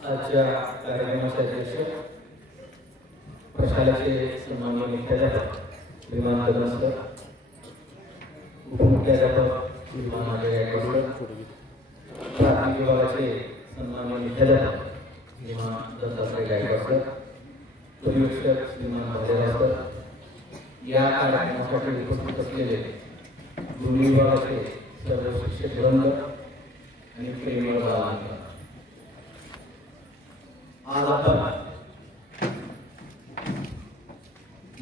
आजच्या कार्यक्रमाचे अध्यक्ष प्रशालेचे सन्माननीय मुख्याध्यापक श्रीमान कदम सर, उपमुख्याध्यापक श्रीमान अजय गायकवाड, प्राथमिक विभागाचे सन्माननीय मुख्याध्यापक श्रीमान दत्तात्रय गायकवाड सर, पर्यवेक्षक श्रीमान भद्रेराव सर, या कार्यक्रमासाठी उपस्थित असलेले दोन्ही विभागाचे सर्व शिक्षक वृंद आणि प्रेमळ बाळांना, आज आपण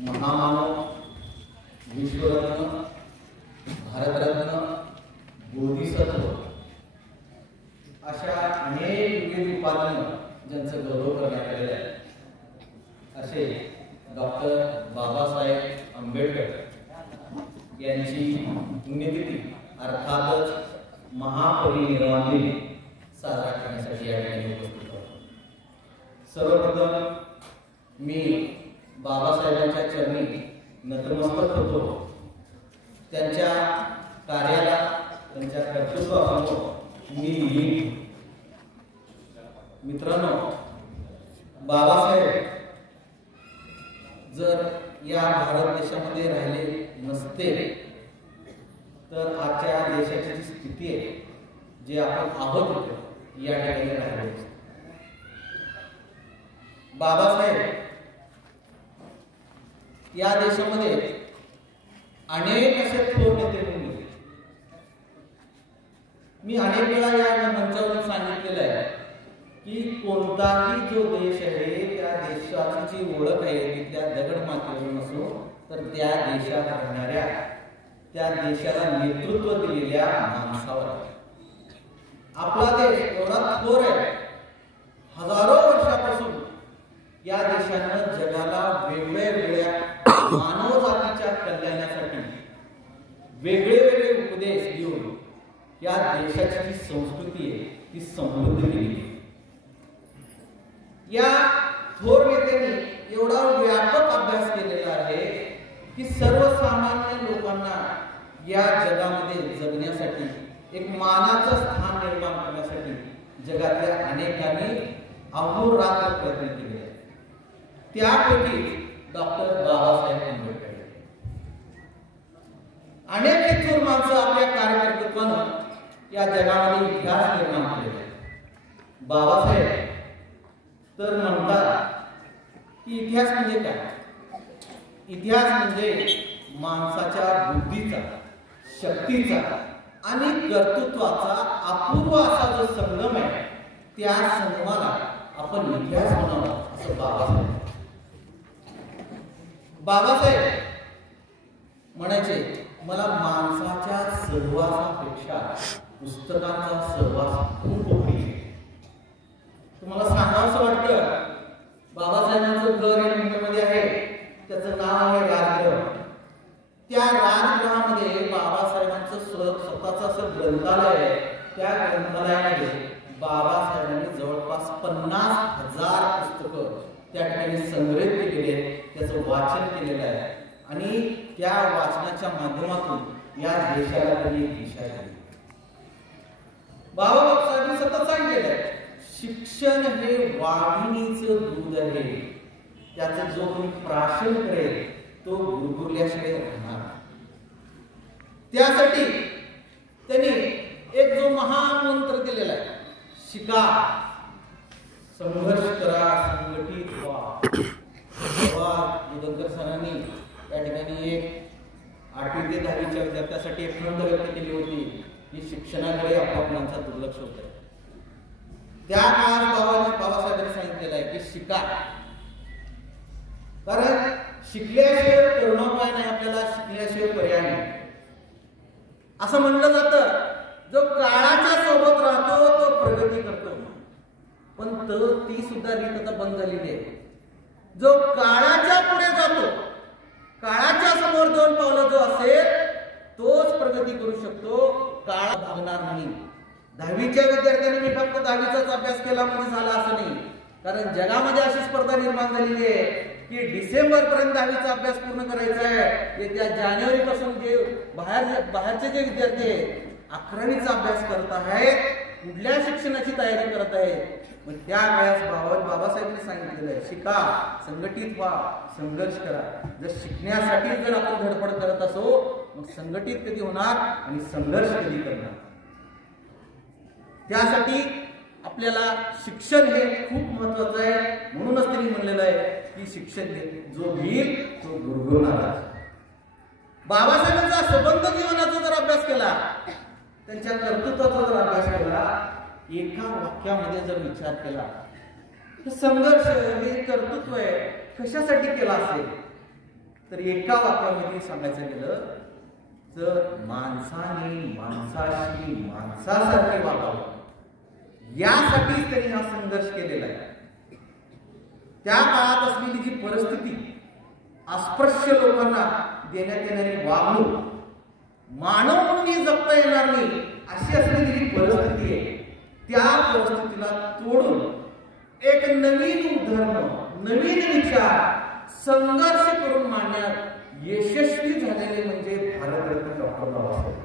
महामानव, विश्वरत्न, भारतरत्न, बोधिसत्व अशा अनेक विविध उपाध्यायांना ज्यांचं गौरव करण्यात आलेलं आहे असे डॉक्टर बाबासाहेब आंबेडकर यांची पुण्यतिथी अर्थातच महापरिनिर्वाण दिन साजरा करण्यासाठी या ठिकाणी उपस्थित आहोत। सर्वप्रथम मी बाबासाहेबांच्या चरणी नतमस्तक होतो। त्यांच्या कार्याला, त्यांच्या कर्तृत्वासमोर मी येईन। मित्रांनो, बाबासाहेब जर या भारत देशामध्ये राहिले नसते तर आजच्या देशाची जी स्थिती आहे, जे आपण आहोत या ठिकाणी राहिले नसते। बाबासाहेब या देशामध्ये अनेक असे थोर नेते होते। मी अनेक वेळा या मंचावरून सांगितलेलं आहे की कोणताही जो देश आहे त्या देशाची जी ओळख आहे ती त्या दगडमातीवर नसो तर त्या देशात राहणाऱ्या, त्या देशाला नेतृत्व दिलेल्या माणसावर आहे। आपला देश एवढा थोर आहे, हजारो वर्षापासून या देशानं जगाला वेगवेगळ्या मानव जातीच्या कल्याणासाठी वेगळे वेगळे उपदेश देऊन या देशाची जी संस्कृती आहे ती समृद्ध केली। या थोर नेत्यांनी एवढा व्यापक अभ्यास केलेला आहे की सर्वसामान्य लोकांना या जगामध्ये जगण्यासाठी एक मानाचं स्थान निर्माण करण्यासाठी जगातल्या अनेकांनी अहोरात्र प्रयत्न केले। त्यापैकी डॉक्टर बाबासाहेब आंबेडकर अनेक थोर माणसं आपल्या कार्यकर्तृत्वानं या जगामध्ये इतिहास निर्माण केलेला आहे। बाबासाहेब तर म्हणतात की इतिहास म्हणजे काय? इतिहास म्हणजे माणसाच्या बुद्धीचा, शक्तीचा आणि कर्तृत्वाचा अपूर्व असा जो संगम आहे, त्या संगमाला आपण इतिहास म्हणावा असं बाबासाहेब म्हणायचे, मला माणसाच्या सहवासापेक्षा पुस्तकांचा सहवास खूप प्रिय। तुम्हाला सांगावंसं वाटतं, बाबासाहेबांचं घर हे मुंबईमध्ये आहे, त्याचं नाव आहे राजगृह। त्या राजगृहामध्ये बाबासाहेबांचं स्वतःचं असं ग्रंथालय आहे। त्या ग्रंथालयामध्ये बाबासाहेबांनी जवळपास 50,000 पुस्तकं त्या ठिकाणी संग्रहित केलेले आहेत, त्याचं वाचन केलेलं आहे आणि त्या वाचनाच्या माध्यमातून या देशाला त्यांनी दिशा दिली। बाबासाहेबांनी सतत सांगितलेलं आहे, शिक्षण हे वाघिणीचं दूध आहे, त्याचं जो कोणी प्राशन करेल तो गुरगुरल्याशिवाय राहणार। त्यासाठी त्यांनी एक जो महामंत्र दिलेला आहे, शिका, संघर्ष करा, संघटित व्हा। उदंकर सरांनी या ठिकाणी एक 8वी ते 10वीच्या विद्यार्थ्यांसाठी एक खंत व्यक्त केली होती की शिक्षणाकडे आपापलांचा दुर्लक्ष होत आहे। त्या काळात बाबासाहेबांनी सांगितलेलं आहे की शिका, कारण शिकल्याशिवाय करुणापाय नाही, आपल्याला शिकल्याशिवाय पर्याय नाही। असं म्हणलं जातं, जो काळाच्या सोबत राहतो तो प्रगती करतो, पण ती सुद्धा रीत आता बंद झालेली आहे। जो काळाच्या पुढे जातो, काळाच्या समोर 2 पावलं जो असेल तोच प्रगती करू शकतो, काळ भागणार नाही। 10वीच्या विद्यार्थ्यांनी मी फक्त 10वीचाच अभ्यास केला म्हणजे झाला असं नाही, कारण जगामध्ये अशी स्पर्धा निर्माण झालेली आहे की डिसेंबर पर्यंत 10वीचा अभ्यास पूर्ण करायचा आहे। येत्या जानेवारी पासून जे बाहेरचे जे विद्यार्थी आहेत 11वीचा अभ्यास करत आहेत पुढल्या शिक्षणाची तयारी करत आहेत, मग त्या काळात बाबासाहेबांनी सांगितलेलं आहे, शिका, संघटित व्हा, संघर्ष करा. जर शिकण्यासाठी जर आपण धडपड करत असो, मग संघटित कधी होणार आणि संघर्ष कधी करणार. त्यासाठी आपल्याला शिक्षण हे खूप महत्वाचं आहे. म्हणूनच त्यांनी म्हणलेलं आहे की शिक्षण जो घेईल तो गुरगुरणार. बाबासाहेबांचा संबंध जीवनाचा जर अभ्यास केला, त्यांच्या कर्तृत्वाचा जर अभ्यास केला, एका वाक्यामध्ये जर विचार केला, तर संघर्ष हे कर्तृत्व आहे कशासाठी केला असेल, तर एका वाक्यामध्ये सांगायचं गेलं तर माणसाने माणसाशी माणसासारखे वागावं, यासाठीच त्यांनी हा संघर्ष केलेला आहे. त्या काळात असलेली जी परिस्थिती, अस्पृश्य लोकांना देण्यात येणारी वागणूक, मानव म्हणून जगता येणार नाही अशी असलेली जी परिस्थिती आहे, त्या परिस्थितीला तोडून एक नवीन धर्म, नवीन विचार, संघर्ष करून मांडण्यात यशस्वी झालेले म्हणजे भारतरत्न डॉक्टर बाबासाहेब.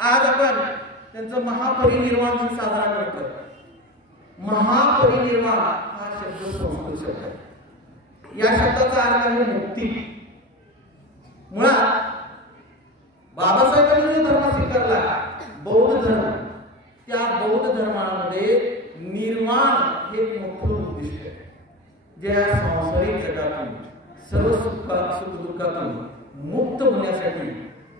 आज आपण त्यांचं महापरिनिर्वाण दिन साजरा करतो. महापरिनिर्वाण हा शब्द संस्कृत शब्द आहे. या शब्दाचा अर्थ आहे मुक्ती. मुळात बाबासाहेबांनी जो धर्म स्वीकारला, बौद्ध धर्म, त्या बौद्ध धर्मामध्ये निर्वाण हे एक मोठं उद्दिष्ट आहे. ज्या सांसारिक जगातून सर्व सुखदुःखातून मुक्त होण्यासाठी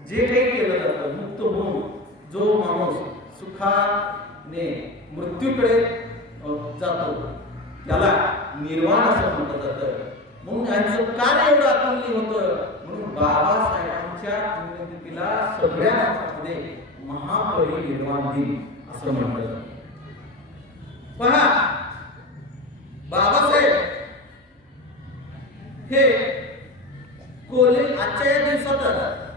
जे काही केलं जातं, मुक्त होऊन जो माणूस सुखाने मृत्यूकडे जातो त्याला निर्वाण असं म्हटलं जातं. म्हणून यांचं कार्य एवढं अतुलनीय होतं. म्हणून बाबासाहेबांच्या पुण्यतिथीला सगळ्या राष्ट्रामध्ये महापरिनिर्वाण दिन असं म्हटलं जातं. पहा, बाबासाहेब हे आजच्या या दिवसातच